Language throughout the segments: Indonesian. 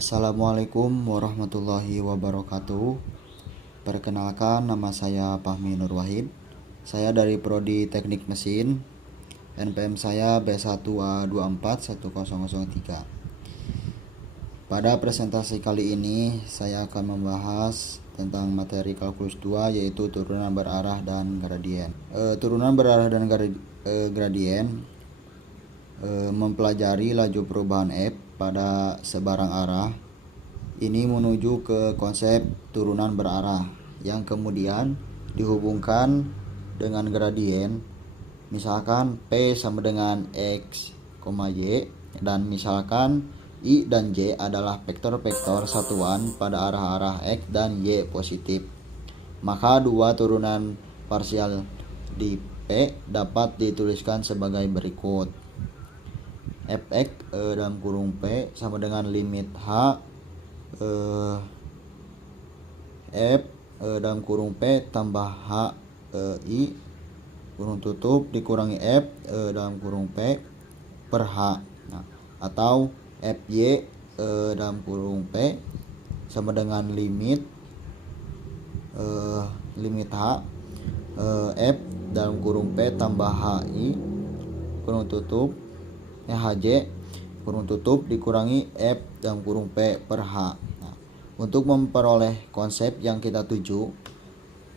Assalamualaikum warahmatullahi wabarakatuh. Perkenalkan, nama saya Fahmi Nur Wahid. Saya dari Prodi Teknik Mesin. NPM saya B1A241003. Pada presentasi kali ini saya akan membahas tentang materi kalkulus 2, yaitu turunan berarah dan gradien. Turunan berarah dan gradien mempelajari laju perubahan F pada sebarang arah. Ini menuju ke konsep turunan berarah yang kemudian dihubungkan dengan gradien. Misalkan P sama dengan X, Y, dan misalkan I dan J adalah vektor-vektor satuan pada arah-arah X dan Y positif. Maka dua turunan parsial di P dapat dituliskan sebagai berikut. Fx dalam kurung P sama dengan limit H F dalam kurung P tambah H I kurung tutup dikurangi F dalam kurung P per H. Nah, atau Fy dalam kurung P sama dengan limit H F dalam kurung P tambah HI kurung tutup Hj kurung tutup dikurangi F dalam kurung P per H. Nah, untuk memperoleh konsep yang kita tuju,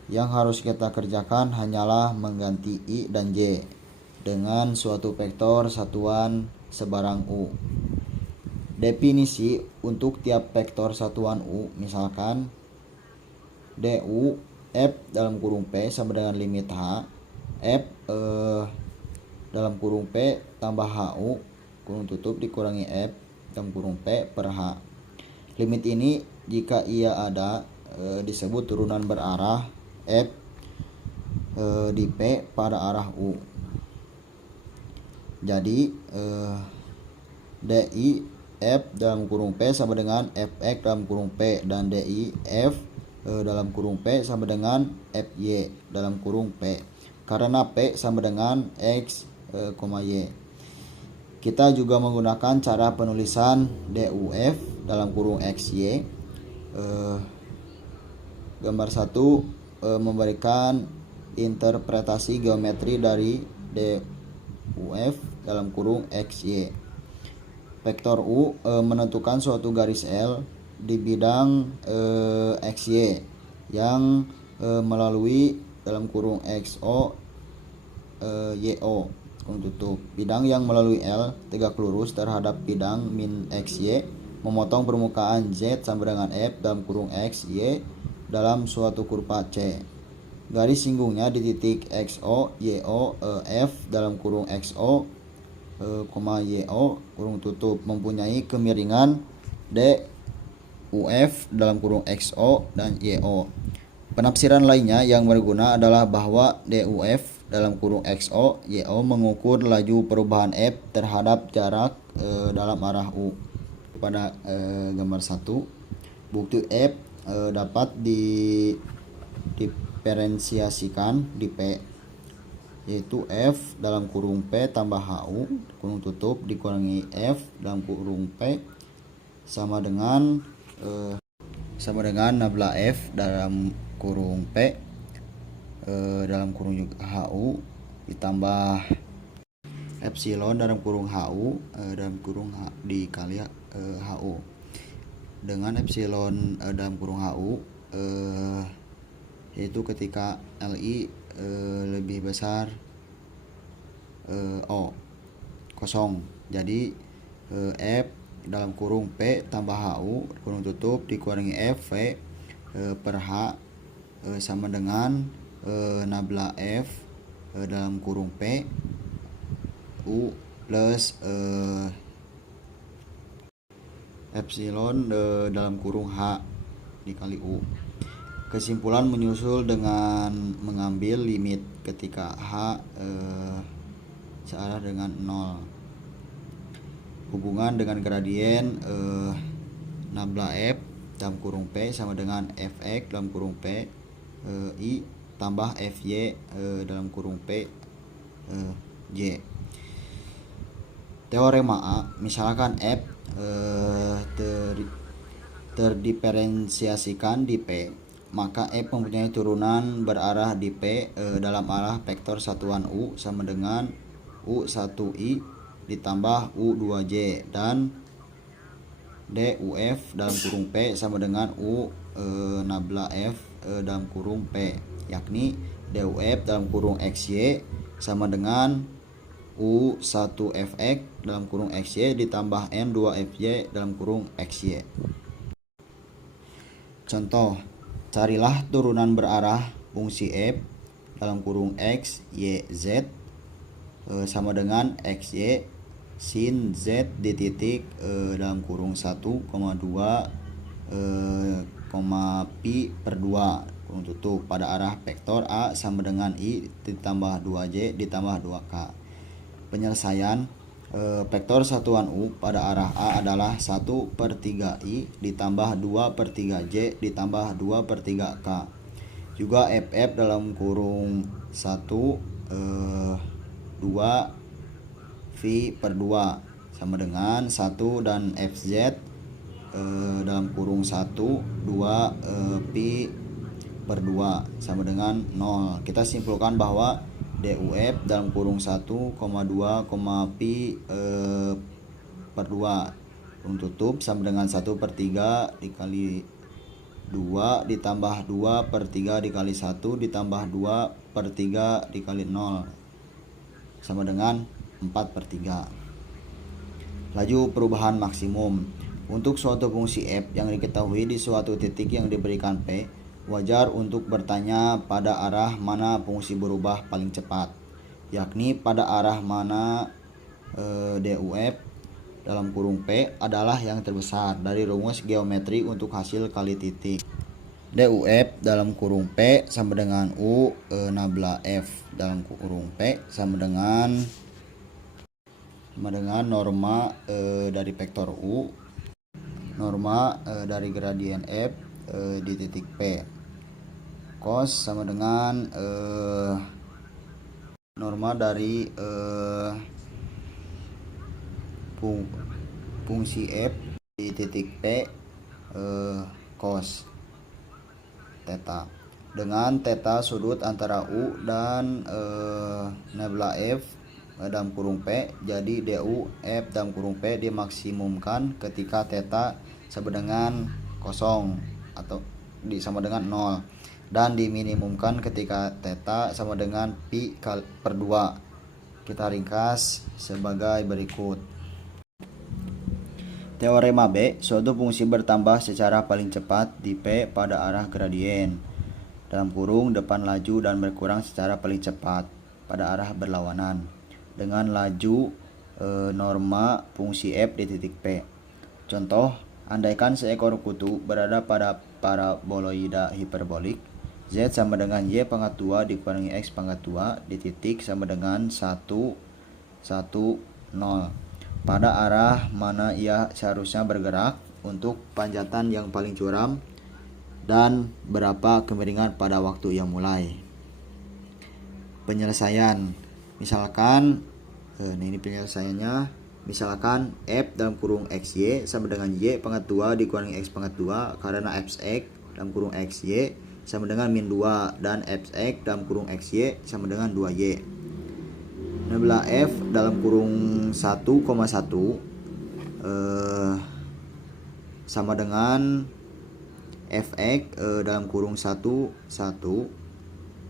yang harus kita kerjakan hanyalah mengganti I dan J dengan suatu vektor satuan sebarang U. Definisi untuk tiap vektor satuan U, misalkan du F dalam kurung P sama dengan limit H F dalam kurung P tambah HU kurung tutup dikurangi F dalam kurung P per H. Limit ini jika ia ada disebut turunan berarah F di P pada arah U. Jadi DI F dalam kurung P sama dengan Fx dalam kurung P, dan DI F dalam kurung P sama dengan Fy dalam kurung P, karena P sama dengan X, Y. Kita juga menggunakan cara penulisan DUF dalam kurung XY. Gambar 1 memberikan interpretasi geometri dari DUF dalam kurung XY. Vektor U menentukan suatu garis L di bidang XY yang melalui dalam kurung XO YO kurung tutup. Bidang yang melalui L tegak lurus terhadap bidang min XY, memotong permukaan Z sama dengan F dalam kurung X, Y dalam suatu kurva C. Garis singgungnya di titik XO, YO, F dalam kurung XO, YO kurung tutup, mempunyai kemiringan DUF dalam kurung XO dan YO. Penafsiran lainnya yang berguna adalah bahwa DUF dalam kurung XO, YO mengukur laju perubahan F terhadap jarak dalam arah U. Pada gambar 1, bukti F dapat diferensiasikan di P, yaitu F dalam kurung P tambah HU kurung tutup dikurangi F dalam kurung P sama dengan nabla F dalam kurung P dalam kurung HU ditambah epsilon dalam kurung HU dalam kurung dikali HU dengan epsilon dalam kurung HU yaitu ketika Li lebih besar O kosong. Jadi F dalam kurung P tambah HU kurung tutup dikurangi F V per H sama dengan nabla F dalam kurung P U plus epsilon dalam kurung H dikali U. Kesimpulan menyusul dengan mengambil limit ketika H searah dengan 0. Hubungan dengan gradien nabla F dalam kurung P sama dengan Fx dalam kurung P I tambah Fy dalam kurung P J. Teorema A, misalkan F terdiferensiasikan di P, maka F mempunyai turunan berarah di P dalam arah vektor satuan U sama dengan U1I ditambah U2J, dan DUF dalam kurung P sama dengan U16F dalam kurung P, yakni DUF dalam kurung XY sama dengan U1FX dalam kurung XY ditambah N2FY dalam kurung XY. Contoh, carilah turunan berarah fungsi F dalam kurung X, Y, Z sama dengan XY sin Z di titik dalam kurung 1, 2, pi per 2 kurung tutup pada arah vektor A sama dengan I ditambah 2J ditambah 2K. Penyelesaian vektor satuan U pada arah A adalah 1/3I ditambah 2/3J ditambah 2/3K. Juga FF dalam kurung 1 2 V per 2 sama dengan 1, dan FZ dalam kurung 1 2 pi per 2 sama dengan 0. Kita simpulkan bahwa DUF dalam kurung 1, 2, pi per 2 kurung tutup sama dengan 1/3 dikali 2 ditambah 2/3 dikali 1 ditambah 2/3 dikali 0 sama dengan 4/3. Laju perubahan maksimum. Untuk suatu fungsi F yang diketahui di suatu titik yang diberikan P, wajar untuk bertanya pada arah mana fungsi berubah paling cepat, yakni pada arah mana DUF dalam kurung P adalah yang terbesar dari rumus geometri untuk hasil kali titik. DUF dalam kurung P sama dengan U16F dalam kurung P sama dengan norma dari vektor U, norma dari gradien F di titik P, cos sama dengan norma dari fungsi F di titik P cos theta, dengan theta sudut antara U dan nabla F dalam kurung P. Jadi DU F dalam kurung P dimaksimumkan ketika theta sama dengan 0 atau sama dengan 0, dan diminimumkan ketika theta sama dengan pi per 2. Kita ringkas sebagai berikut. Teorema B, suatu fungsi bertambah secara paling cepat di P pada arah gradien dalam kurung depan laju dan berkurang secara paling cepat pada arah berlawanan dengan laju norma fungsi F di titik P. Contoh, andaikan seekor kutu berada pada paraboloida hiperbolik Z sama dengan Y pangkat 2 dikurangi X pangkat 2 di titik sama dengan 1, 1, 0. Pada arah mana ia seharusnya bergerak untuk panjatan yang paling curam dan berapa kemiringan pada waktu ia mulai. Penyelesaian. Misalkan ini penyelesaiannya, misalkan F dalam kurung XY sama dengan Y pangkat 2 dikurangi X pangkat 2 karena Fx dalam kurung XY sama dengan min 2 dan Fx dalam kurung XY sama dengan 2Y. Nabla F dalam kurung 1,1 sama dengan Fx dalam kurung 1, 1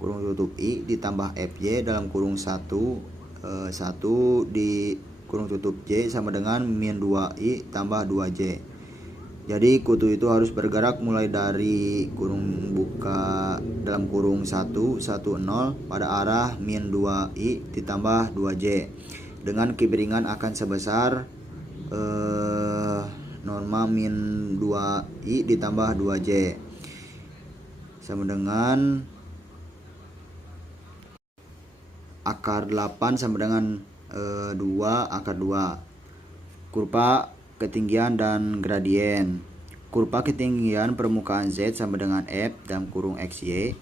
kurung tutup I ditambah Fy dalam kurung 1, 1 di kurung tutup J sama dengan min 2I tambah 2J. Jadi kutu itu harus bergerak mulai dari kurung buka dalam kurung 1, 1, 0 pada arah min 2I ditambah 2J dengan kemiringan akan sebesar norma min 2I ditambah 2J sama dengan akar 8 sama dengan 2 akar 2. Kurva ketinggian dan gradien. Kurva ketinggian permukaan Z sama dengan F dalam kurung XY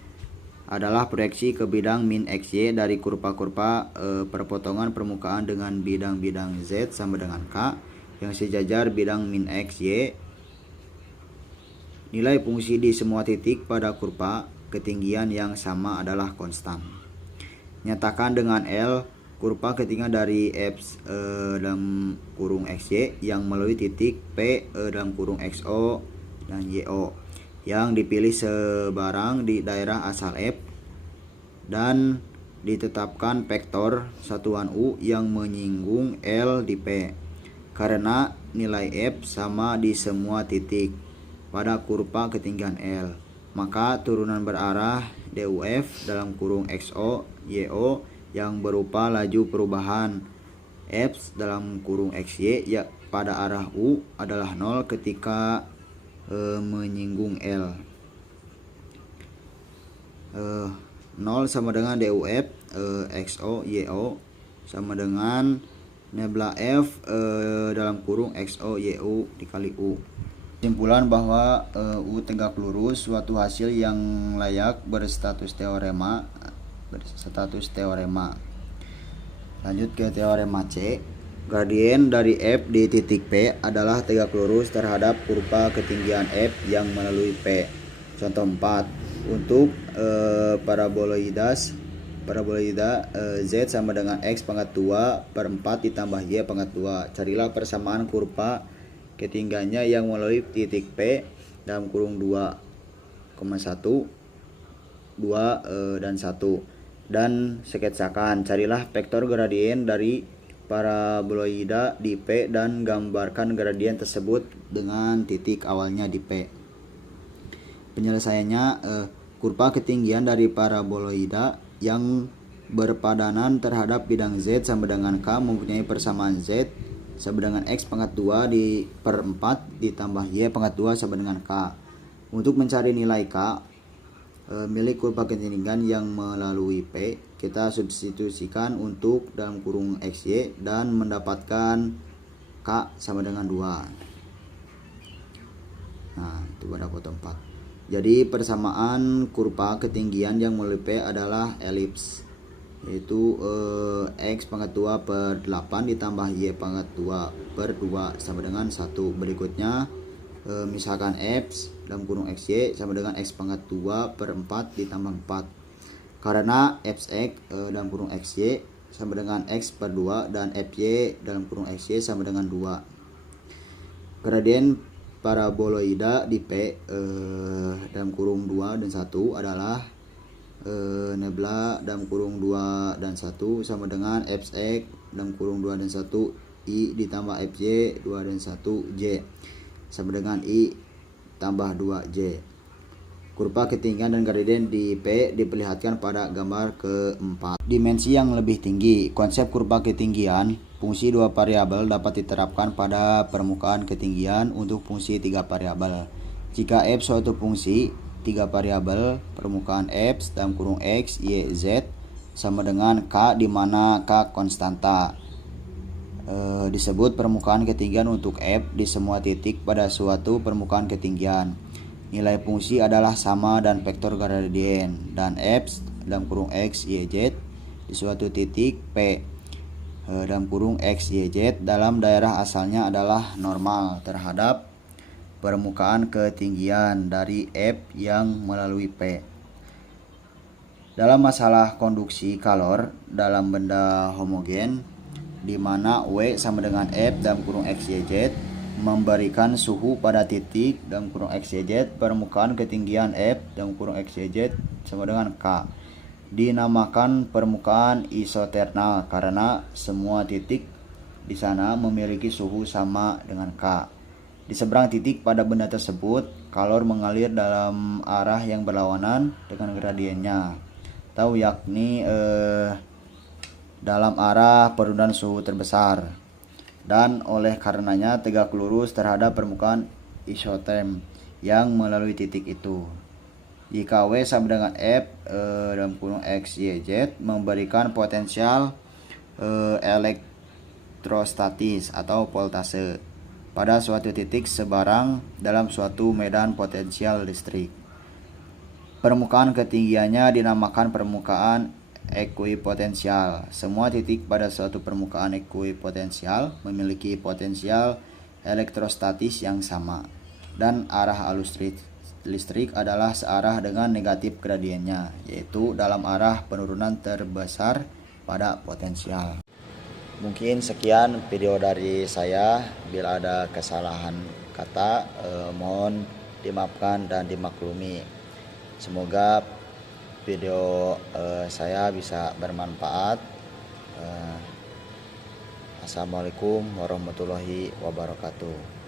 adalah proyeksi ke bidang min XY dari kurva-kurva perpotongan permukaan dengan bidang-bidang Z sama dengan K yang sejajar bidang min XY Nilai fungsi di semua titik pada kurva ketinggian yang sama adalah konstan. Nyatakan dengan L kurva ketinggian dari f dalam kurung xy yang melalui titik P dalam kurung xo dan yo yang dipilih sebarang di daerah asal f, dan ditetapkan vektor satuan U yang menyinggung L di P karena nilai F sama di semua titik pada kurva ketinggian L, maka turunan berarah DUF dalam kurung XO YO yang berupa laju perubahan F dalam kurung XY ya pada arah U adalah 0 ketika menyinggung L. 0 sama dengan DUF XO YO sama dengan nebla F dalam kurung XO YU dikali U. Kesimpulan bahwa U tegak lurus suatu hasil yang layak berstatus teorema. Lanjut ke teorema C. Gradien dari F di titik P adalah tegak lurus terhadap kurva ketinggian F yang melalui P. Contoh 4. Untuk paraboloida Z sama dengan X pangkat 2 per 4 ditambah Y pangkat 2. Carilah persamaan kurva ketinggiannya yang melalui titik P dalam kurung 2,1, 2 dan 1. Dan sketsakan, carilah vektor gradien dari paraboloida di P dan gambarkan gradien tersebut dengan titik awalnya di P. Penyelesaiannya, kurva ketinggian dari paraboloida yang berpadanan terhadap bidang Z sama dengan K mempunyai persamaan Z sama dengan X pangkat 2 per 4 ditambah Y pangkat 2 sama dengan K. Untuk mencari nilai K milik kurva ketinggian yang melalui P, kita substitusikan untuk dalam kurung XY dan mendapatkan K sama dengan 2. Nah, itu pada foto 4. Jadi persamaan kurva ketinggian yang melalui P adalah elips, yaitu X pangkat 2 per 8 ditambah Y pangkat 2 per 2 sama dengan 1. Berikutnya misalkan F dalam kurung XY sama dengan X pangkat 2 per 4 ditambah 4. Karena Fx dalam kurung XY sama dengan X per 2 dan Fy dalam kurung XY sama dengan 2. Gradien paraboloida di P dalam kurung 2 dan 1 adalah nebla dalam kurung 2 dan 1 sama dengan Fx dalam kurung 2 dan 1 I ditambah Fy 2 dan 1 J sama dengan I tambah 2J. Kurva ketinggian dan gradien di P diperlihatkan pada gambar keempat. Dimensi yang lebih tinggi. Konsep kurva ketinggian fungsi 2 variabel dapat diterapkan pada permukaan ketinggian untuk fungsi 3 variabel. Jika F suatu fungsi 3 variabel, permukaan F dalam kurung X, Y, Z sama dengan K di mana K konstanta. Disebut permukaan ketinggian untuk F di semua titik pada suatu permukaan ketinggian. Nilai fungsi adalah sama dan vektor gradien, dan F dalam kurung X, Y, Z di suatu titik P dalam kurung X, Y, Z dalam daerah asalnya adalah normal terhadap permukaan ketinggian dari F yang melalui P. Dalam masalah konduksi kalor dalam benda homogen di mana W sama dengan F dalam kurung X, Y, Z memberikan suhu pada titik dalam kurung X, Y, Z permukaan ketinggian F dalam kurung X, Y, Z sama dengan K. Dinamakan permukaan isoternal karena semua titik di sana memiliki suhu sama dengan K. Di seberang titik pada benda tersebut, kalor mengalir dalam arah yang berlawanan dengan gradiennya, atau yakni dalam arah penurunan suhu terbesar, dan oleh karenanya tegak lurus terhadap permukaan isoterm yang melalui titik itu. Jika W sama dengan F dalam kurung X, Y, Z memberikan potensial elektrostatis atau voltase pada suatu titik sebarang dalam suatu medan potensial listrik. Permukaan ketinggiannya dinamakan permukaan ekuipotensial. Semua titik pada suatu permukaan ekuipotensial memiliki potensial elektrostatis yang sama dan arah listrik adalah searah dengan negatif gradiennya, yaitu dalam arah penurunan terbesar pada potensial. Mungkin sekian video dari saya. Bila ada kesalahan kata, mohon dimaafkan dan dimaklumi. Semoga video saya bisa bermanfaat. Assalamualaikum warahmatullahi wabarakatuh.